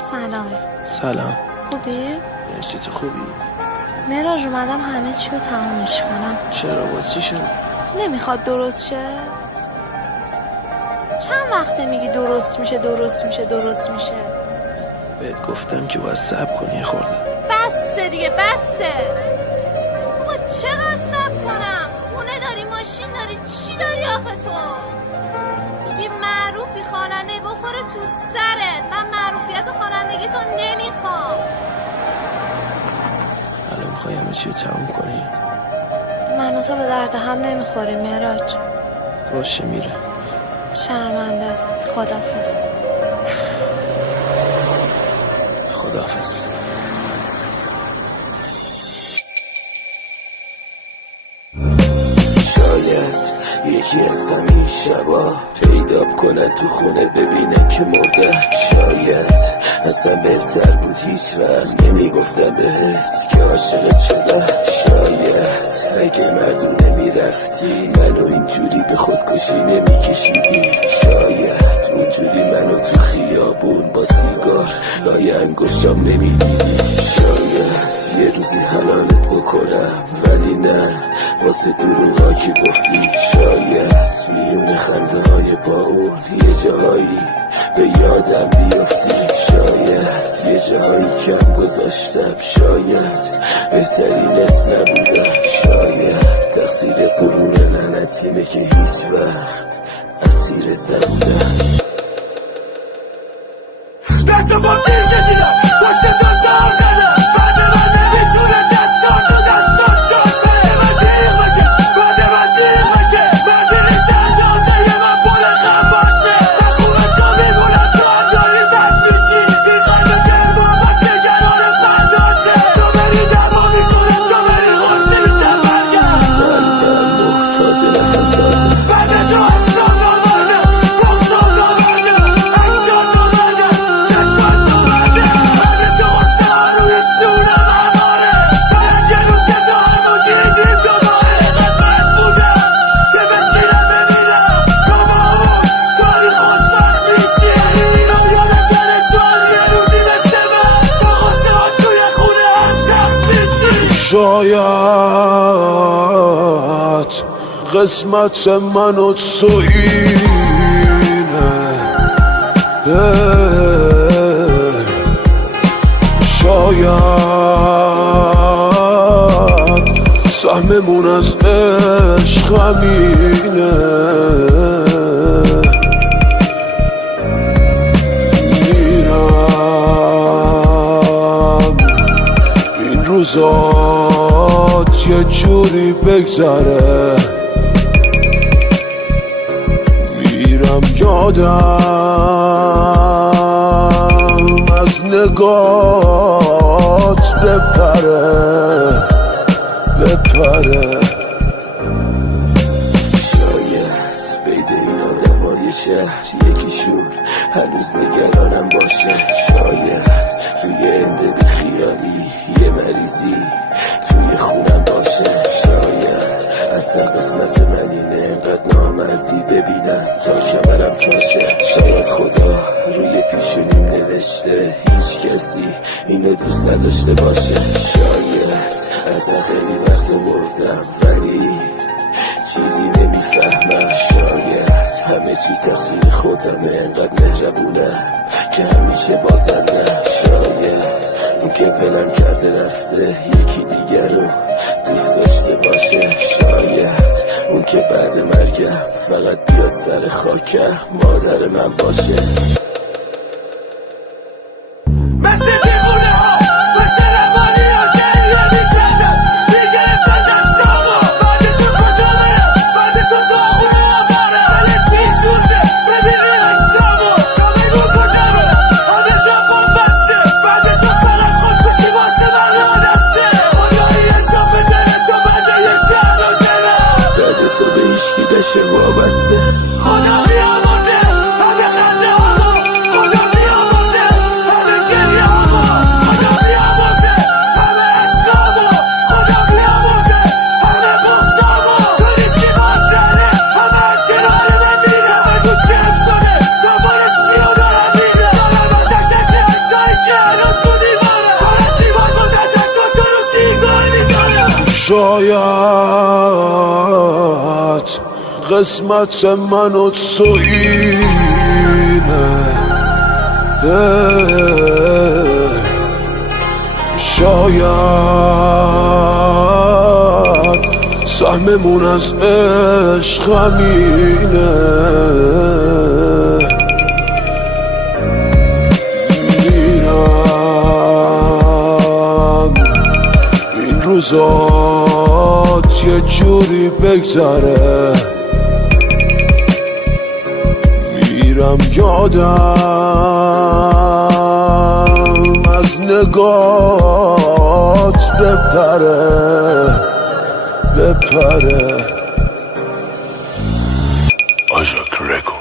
سلام. خوبی؟ مرسی، تو خوبی؟ مهراج اومدم همه چی رو تمامش کنم. چرا؟ باز چی شد؟ نمیخواد درست شه؟ چند وقته میگی درست میشه درست میشه درست میشه؟ بهت گفتم که باید صبر کنی خورده. بسه دیگه بسه. بابا چقدر صبر کنم؟ خونه داری، ماشین داری، چی داری آخه تو؟ یه معروفی خواننده بخوره تو سرت. من معروفیت و خوانندگی تو نمیخوام. الان میخوای همه چی رو تموم کنی؟ من و تو به درد هم نمیخوریم مهراج. باشه میره. شرمنده. خداحافظ. خداحافظ. شاید یکی از همین شبا پیدا کنن تو خونه ببینن که مرده. شاید اصلا بهتر بود هیچ وقت نمیگفتم بهت که عاشقت شدم. شاید اگه مردونه میرفتی منو اینجوری به خودکشی نمیکشیدی. شاید اونجوری منو تو خیابون با سیگار لای انگشتم نمیدیدی. شاید یه روزی حلالت بکنم ولی نه واسه دروغا که گفتی. شاید میون خنده های با اون یه جاهایی به یادم بیافتی. شاید یه جاهایی کم گذاشتم. شاید بهترینت نبودم. شاید تقصیر غرور لعنتیمه که هیچ وقت اسیرت نبودم. دست با تیر کشیدم پشت دست ها زدم. بعد من نمیتونه دستان تو دستان شد. بعد من تیغ بکش بعد من تیغ بکش. بعد نیستن دازه من پول خم باشه. نخونم تا میمونم تو هم داری بد میشی. میخوای به دل با پس نگران فرداته. تو بری دوا میکنم تو بری غصه میشم برگرد. قلبم محتاج نفساته. بعد تو اصلا نامرده بغزم نامرده اکسان نامرده چشمت نامرده. بعد تو غصه ها روی شونم هماره. شاید یه روز که تو همو دیدیم دوباره قدمت بودم که بشینم ببینم تو با اون داری خوشبخت میشی. اینو یادت بره تو هم یه روزی مثل من با غصه ها توی خونه هم تخت میشی. شاید قسمت من و تو اینه. شاید سهممون از عشق همینه. میرم این روزات یه جوری بگذره. میرم یادم از نگات بپره. شاید بین این آدمای شهر یکیشون هنوز نگرانم باشه. شاید توی انده بیخیالی یه مریضی توی خونم باشه. شاید اصلا قسمت من اینه اینقدر نامردی ببینم تا کمرم تاشه. شاید خدا روی پیشونیم نوشته هیچ کسی اینو دوست نداشته باشه. شاید از خیلی وقت مردم ولی چیزی نمیفهمم. شاید همه چی تقصیر خودمه انقدر مهربونم که همیشه بازندم. شاید اون که بلم کرده رفته یکی دیگر رو دوست داشته باشه. شاید اون که بعد مرگم فقط بیاد سر خاکم مادر من باشه. مثل دیوونه ها مثل روانی ها گریه میکردم میگرفتن دستامو. بعد تو کجا برم بعد تو داغونه آوارم. دلت میسوزه ببینی عکسامو تا بگو کجا برم همه جا بمبسته. بعد تو فقط خودکشی واسه من راه رفته. خدایی اضافه داره تو بده یه شهر و دلم. بعد تو به هیچکی بشه وابسته. خدایی آماده همه خنده ها شاید قسمت من و تو اینه، شاید سهممون از عشق همینه. میرم این روزات یه جوری بگذره، میرم یادم از نگات بپره. آژاک رکورد.